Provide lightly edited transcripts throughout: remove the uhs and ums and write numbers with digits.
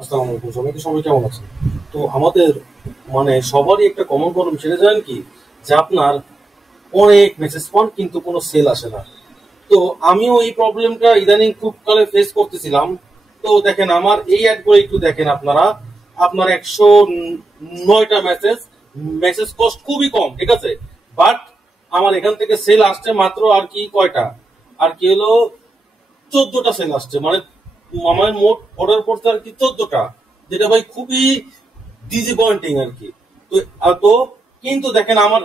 আসসালামু আলাইকুম সবাইকে, সবাই কেমন আছেন? তো আমাদের সবারই একটা কমন প্রবলেম, সেটা জানেন কি? যে আপনার অনেক মেসেজ পান কিন্তু কোনো সেল আসে না। তো আমিও এই প্রবলেমটা ইদানিং খুব কালে ফেস করতেছিলাম। তো দেখেন আমার এই অ্যাড করে একটু দেখেন আপনারা, আপনার 109টা মেসেজ, মেসেজ কস্ট খুবই কম, ঠিক আছে? বাট আমার এখান থেকে সেল আসছে মাত্র আর কি কয়টা, আর কি হলো 14টা সেল আসছে। আমার মোট অর্ডার পড়ছে আর কি 14টা, যেটা ভাই খুবই ডিসঅ্যাপয়েন্টিং আর কি। তো তো কিন্তু দেখেন আমার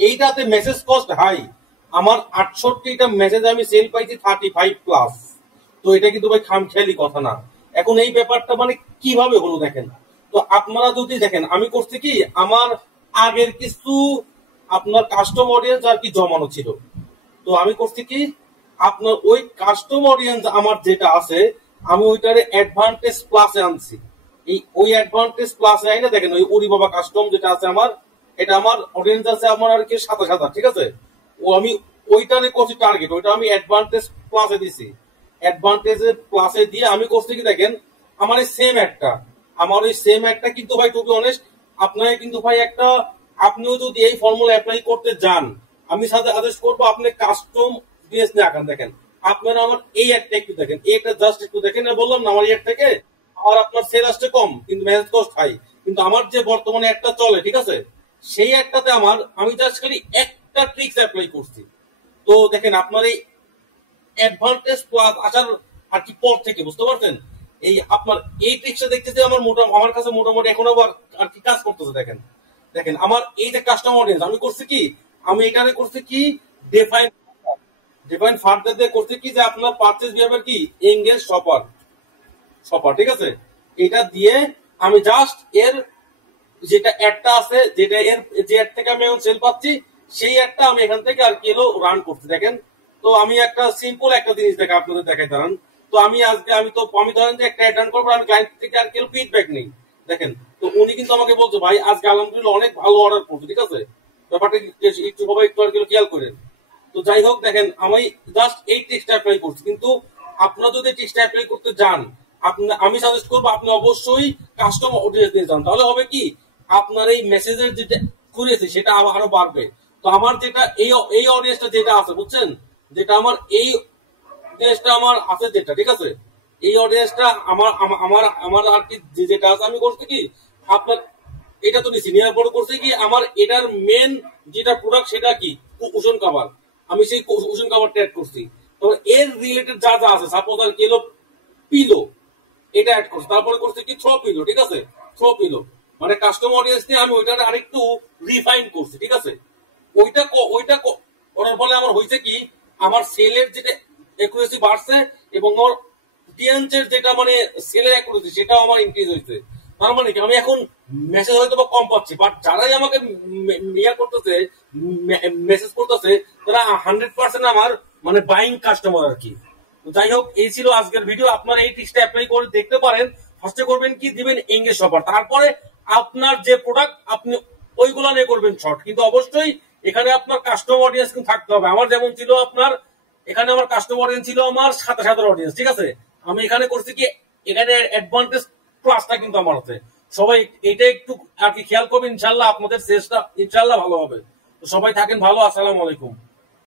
এইটাতে মেসেজ কস্ট হাই, আমার 68টা মেসেজ আমি সেল পাইছি 35+। তো এটা কিন্তু ভাই খামখেয়ালি কথা না। এখন এই ব্যাপারটা কিভাবে হলো দেখেন। তো আপনারা যদি দেখেন আমি করছি কি, আমার আগের কিছু আপনার কাস্টম অডিয়েন্স আর কি জমানো ছিল। তো আমি করছি কি, আপনার ওই কাস্টম অডিয়েন্স আমার যেটা আছে, আমি ওইটারে অ্যাডভান্টেজ প্লাসে আনছি। ওই অ্যাডভান্টেজ প্লাসে আইনে দেখেন ওই উরি বাবা কাস্টম যেটা আছে আমার, এটা আমার অডিয়েন্স আছে আমার আর কি 27,000, ঠিক আছে? ও আমি ওইটারে করছি টার্গেট, ওইটা আমি অ্যাডভান্টেজ প্লাসে দিছি। অ্যাডভান্টেজ প্লাসে দিয়ে আমি করছি কি দেখেন, আমার এই সেম একটা, আমার ওই সেম একটা কিন্তু ভাই টু বি অনেস্ট, আপনাকে কিন্তু ভাই একটা, আপনিও যদি এই ফর্মুলা অ্যাপ্লাই করতে যান, আমি সাজেস্ট করবো আপনি কাস্টম ডিএস নিয়ে আঁকান। দেখেন আপনারা আমার এই একটা একটু দেখেন, এইটা জাস্ট একটু দেখেন। বললাম না আমার এই থেকে আর আপনার সেল আসছে কম কিন্তু মেসেজ কস্ট হাই। কিন্তু আমার যে বর্তমানে একটা চলে, ঠিক আছে, সেই একটাতে আমি জাস্ট খালি একটা ট্রিক্স অ্যাপ্লাই করছি। তো দেখেন আপনার এই অ্যাডভান্টেজ প্লাস আসার আর কি পর থেকে বুঝতে পারছেন, এই আপনার এই ট্রিক্সটা দেখতেছি আমার কাছে মোটামুটি এখন আবার আর কি কাজ করতেছে। দেখেন দেখেন আমার এই যে কাস্টমার অডিয়েন্স আমি করছি কি, আমি এখানে করছি কি, ডিফাইন ডিফাইন ফার্দার দিয়ে করছি কি, যে আপনার পারচেজ বিহেভিয়ার কি এঙ্গেজ শপার শপার, ঠিক আছে? এটা দিয়ে আমি জাস্ট এর যেটা অ্যাডটা আছে, যেটা এর যে অ্যাড থেকে আমি এখন সেল পাচ্ছি, সেই অ্যাডটা আমি এখান থেকে আর কি রান করছি। দেখেন তো আমি একটা সিম্পল একটা জিনিস দেখে আপনাদের দেখাই দাঁড়ান। তো আমি আজকে আমি ধরেন যে একটা অ্যাড রান করবো, আমি ক্লায়েন্ট থেকে আর কি ফিডব্যাক নেই। দেখেন তো উনি কিন্তু আমাকে বলছে ভাই আজকে আলহামদুলিল্লাহ অনেক ভালো অর্ডার করছে, ঠিক আছে? ব্যাপারটা একটু সবাই একটু আর কি খেয়াল করেন। তো যাই হোক দেখেন আমি জাস্ট এই টিক্সটা অ্যাপ্লাই করছি, কিন্তু আপনারা যদি টিক্সটা অ্যাপ্লাই করতে যান, আমি সাজেস্ট করবো আপনি অবশ্যই কাস্টমার অডিয়েন্স দিয়ে যান। তাহলে হবে কি, আপনার এই মেসেজের যেটা করেছে সেটা আরো বাড়বে। তো আমার যেটা এই অডিয়েন্সটা যেটা আছে বুঝছেন, যেটা আমার এই অডিয়েন্সটা আমার আছে যেটা, ঠিক আছে, এই অডিয়েন্সটা আমার আমার আমার আমার আর কি যেটা আছে আমি করছি কি, আপনার এটা তো নিছি নেওয়ার পরে করছি কি, আমার এটার মেন যেটা প্রোডাক্ট সেটা কি কুশন কাভার, আমি সেই কুশন কাভার ট্যাগ করছি। তো এর রিলেটেড যা যা আছে, সাপোজ আর কি হলো পিলো, এটা অ্যাড করছি। তারপরে করছি কি থ্রো পিলো, ঠিক আছে, থ্রো পিলো কাস্টমার অডিয়েন্স নিয়ে আমি ওইটা আরেকটু রিফাইন করছি, ঠিক আছে? ওইটা করার ফলে আমার হয়েছে কি, আমার সেলের যেটা একুরেসি বাড়ছে, এবং আমার অডিয়েন্সের যেটা সেলের একুরেসি সেটাও আমার ইনক্রিজ হয়েছে। তার মানে কি, আমি এখন মেসেজ হয়তো বা কম পাচ্ছি, বাট যারাই আমাকে ইয়া করতেছে, মেসেজ করতেছে, তারা 100% আমার বাইং কাস্টমার আর কি। যাই হোক এই ছিল আজকের ভিডিও। আপনারা এই টিপসটা অ্যাপ্লাই করে দেখতে পারেন। ফার্স্টে করবেন কি, দিবেন এঙ্গেজ অফার, তারপরে আপনার যে প্রোডাক্ট আপনি ওইগুলো নিয়ে করবেন শর্ট। কিন্তু অবশ্যই এখানে আপনার কাস্টমার অডিয়েন্স কিন্তু থাকতে হবে। আমার যেমন ছিল আপনার এখানে আমার কাস্টমার অডিয়েন্স ছিল আমার 27,000 অডিয়েন্স, ঠিক আছে? আমি এখানে করছি কি, এখানে অ্যাডভান্টেজ ক্লাসটা কিন্তু আমার আছে। সবাই এটা একটু আর কি খেয়াল করবেন, ইনশাল্লাহ আপনাদের শেষটা ইনশাল্লাহ ভালো হবে। তো সবাই থাকেন ভালো, আসসালামু আলাইকুম।